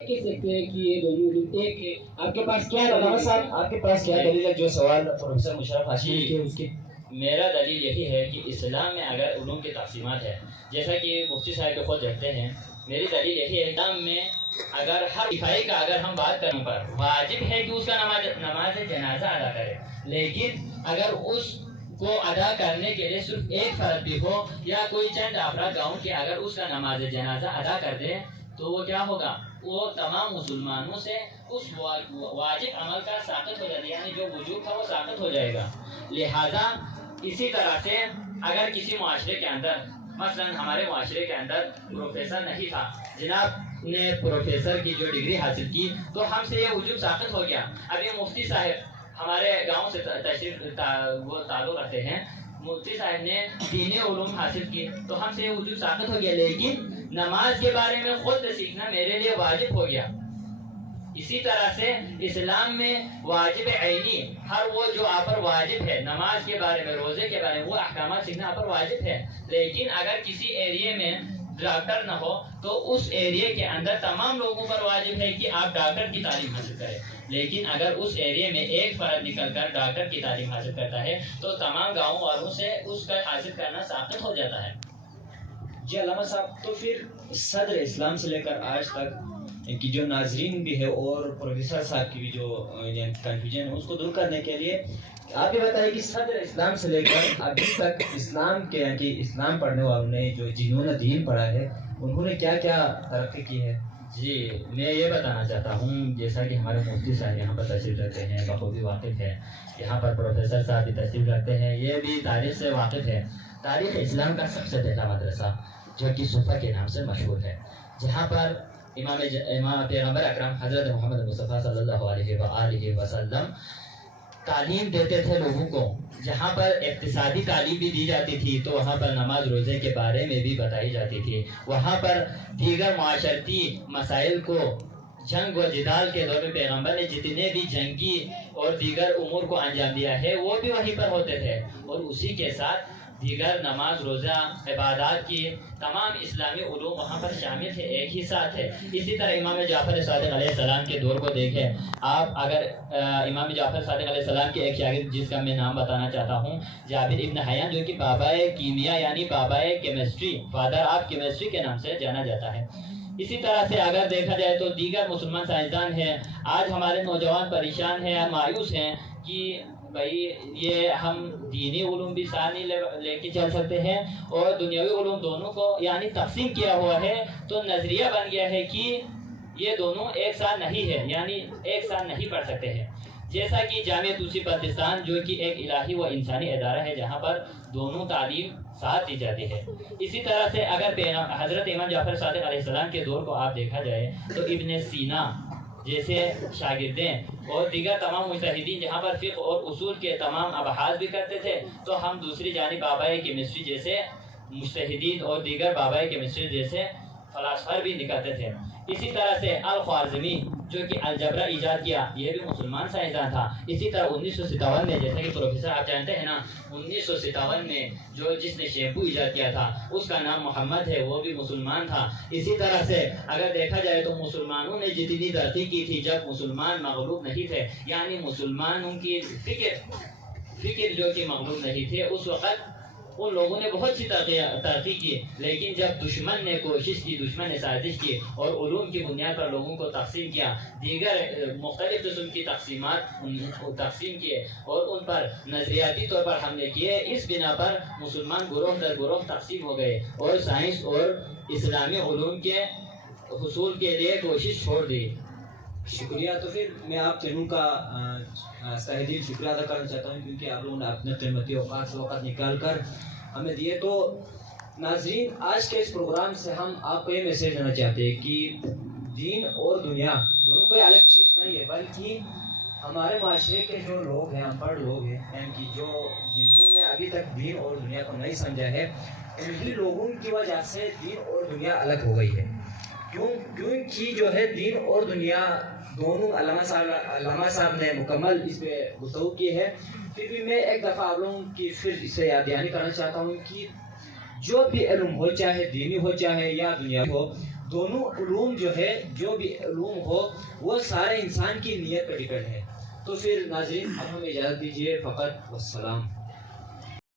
کہہ سکتے ہیں کہ یہ دونوں علوم ایک ہے؟ آپ کے پاس کیا علامہ دلیل صاحب آپ کے پاس کیا دلیل ہے جو سوال پروفیسر مشرف حاشمی کے اس کے؟ میرا دلیل یہی ہے کہ اسلام میں اگر علوم کی تقسیمات ہے جیسا کہ مفتی صاحب خود رکھتے ہیں، میری دلیل یہی ہے اسلام میں اگر ہر دفاعی کا اگر ہم بات کرنے پر واجب ہے کہ اس کا نماز جنازہ ادا کرے، لیکن اگر اس کو ادا کرنے کے لیے صرف ایک فرد بھی ہو یا کوئی چند افراد گاؤں کے اگر اس کا نماز جنازہ ادا کر دے تو وہ کیا ہوگا؟ وہ تمام مسلمانوں سے اس واجب عمل کا ساقط ہو جاتا ہے، یعنی جو وجوب تھا وہ ساقط ہو جائے گا۔ لہذا اسی طرح سے اگر کسی معاشرے کے اندر مثلا ہمارے معاشرے کے اندر پروفیسر نہیں تھا، جناب نے پروفیسر کی جو ڈگری حاصل کی تو ہم سے یہ وجوب ساقط ہو گیا۔ ابھی مفتی صاحب ہمارے گاؤں سے تشریف وہ تعلق رکھتے ہیں، مفتی صاحب نے دینی علوم حاصل کی تو ہم سے یہ وجوب ساقط ہو گیا، لیکن نماز کے بارے میں خود سیکھنا میرے لیے واجب ہو گیا۔ اسی طرح سے اسلام میں واجب عینی ہر وہ جو آپ پر واجب ہے، نماز کے بارے میں، روزے کے بارے میں، وہ احکامات سیکھنا آپ پر واجب ہے، لیکن اگر کسی ایریے میں ڈاکٹر نہ ہو تو اس ایریے کے اندر تمام لوگوں پر واجب ہے کہ آپ ڈاکٹر کی تعلیم حاصل کریں، لیکن اگر اس ایریے میں ایک فرد نکل کر ڈاکٹر کی تعلیم حاصل کرتا ہے تو تمام گاؤں والوں سے اس کا حاصل کرنا ساقط ہو جاتا ہے۔ جی علامہ صاحب، تو پھر صدر اسلام سے لے کر آج تک کی جو ناظرین بھی ہے اور پروفیسر صاحب کی بھی جو کنفیوژن ہے اس کو دور کرنے کے لیے آپ یہ بتائیں کہ صدر اسلام سے لے کر ابھی تک اسلام کے کہ اسلام پڑھنے والوں نے جو جنہوں نے دین پڑھا ہے انہوں نے کیا کیا ترقی کی ہے؟ جی میں یہ بتانا چاہتا ہوں، جیسا کہ ہمارے مفتی صاحب یہاں پر تشریف رکھتے ہیں، بخوبی واقف ہے، یہاں پر پروفیسر صاحب بھی تشریف رکھتے ہیں، یہ بھی تاریخ سے واقف ہے۔ تاریخ اسلام کا سب سے پہلا مدرسہ جو کہ صفا کے نام سے مشہور ہے، جہاں پر امام پیغمبر اکرم حضرت محمد مصطفیٰ صلی اللہ علیہ وآلہ وسلم تعلیم دیتے تھے لوگوں کو، جہاں پر اقتصادی تعلیم بھی دی جاتی تھی تو وہاں پر نماز روزے کے بارے میں بھی بتائی جاتی تھی، وہاں پر دیگر معاشرتی مسائل کو جنگ و جدال کے دور میں پیغمبر نے جتنے بھی جنگی اور دیگر امور کو انجام دیا ہے وہ بھی وہیں پر ہوتے تھے، اور اسی کے ساتھ دیگر نماز روزہ عبادات کی تمام اسلامی علوم وہاں پر شامل تھے، ایک ہی ساتھ ہے۔ اسی طرح امام جعفر صادق علیہ السلام کے دور کو دیکھیں آپ، اگر امام جعفر صادق علیہ السلام کے ایک شاگرد جس کا میں نام بتانا چاہتا ہوں، جابر ابن حیان، جو کہ بابائے کیمیا یعنی بابائے کیمسٹری، فادر آف کیمسٹری کے نام سے جانا جاتا ہے۔ اسی طرح سے اگر دیکھا جائے تو دیگر مسلمان سائنسدان ہیں، آج ہمارے نوجوان پریشان ہیں، مایوس ہیں کہ بھائی یہ ہم دینی علوم بھی ساتھ نہیں لے کے چل سکتے ہیں اور دنیاوی علوم دونوں کو یعنی تقسیم کیا ہوا ہے، تو نظریہ بن گیا ہے کہ یہ دونوں ایک ساتھ نہیں ہے، یعنی ایک ساتھ نہیں پڑھ سکتے ہیں، جیسا کہ جامعہ توسیع پاکستان جو کہ ایک الہی و انسانی ادارہ ہے جہاں پر دونوں تعلیم ساتھ دی جاتی ہے۔ اسی طرح سے اگر حضرت امام جعفر صادق علیہ السلام کے دور کو آپ دیکھا جائے تو ابن سینا جیسے شاگردیں اور دیگر تمام مجتہدین جہاں پر فقہ اور اصول کے تمام ابحاث بھی کرتے تھے، تو ہم دوسری جانب بابائے کیمسٹری جیسے مجتہدین اور دیگر بابائے کیمسٹری جیسے فلاسفر بھی نکلتے تھے۔ اسی طرح سے الخوارزمی جو کہ الجبرا ایجاد کیا، یہ بھی مسلمان سائنسدان تھا۔ اسی طرح 1957 میں، جیسا کہ پروفیسر آپ جانتے ہیں نا، 1957 میں جس نے شیمپو ایجاد کیا تھا اس کا نام محمد ہے، وہ بھی مسلمان تھا۔ اسی طرح سے اگر دیکھا جائے تو مسلمانوں نے جتنی ترقی کی تھی جب مسلمان مغلوب نہیں تھے، یعنی مسلمانوں کی فکر جو کہ مغلوب نہیں تھے، اس وقت ان لوگوں نے بہت سی ترقی کی، لیکن جب دشمن نے کوشش کی، دشمن نے سازش کی اور علوم کی بنیاد پر لوگوں کو تقسیم کیا، دیگر مختلف قسم کی تقسیم کیے اور ان پر نظریاتی طور پر حملے کیے، اس بنا پر مسلمان گروہ در گروہ تقسیم ہو گئے اور سائنس اور اسلامی علوم کے حصول کے لیے کوشش چھوڑ دی۔ شکریہ۔ تو پھر میں آپ تینوں کا تہ دل شکریہ ادا کرنا چاہتا ہوں کیونکہ آپ لوگوں نے اپنے قیمتی اوقات سے وقت نکال کر ہمیں دیے۔ تو ناظرین، آج کے اس پروگرام سے ہم آپ کو یہ میسیج دینا چاہتے ہیں کہ دین اور دنیا دونوں کوئی الگ چیز نہیں ہے، بلکہ ہمارے معاشرے کے جو لوگ ہیں، ان پڑھ لوگ ہیں، یعنی کہ جنہوں نے ابھی تک دین اور دنیا کو نہیں سمجھا ہے، انہی لوگوں کی وجہ سے دین اور دنیا الگ ہو گئی ہے۔ کیونکہ جو ہے دین اور دنیا دونوں علامہ صاحب نے مکمل اس پہ گفتگو کی ہے، پھر بھی میں ایک دفعہ آپ لوگوں کی پھر اسے یاد دہانی کرنا چاہتا ہوں کہ جو بھی علم ہو، چاہے دینی ہو چاہے یا دنیاوی ہو، دونوں علوم جو ہے، جو بھی علوم ہو وہ سارے انسان کی نیت پر ڈپینڈ ہے۔ تو پھر ناظرین اب ہمیں اجازت دیجیے، فقط والسلام۔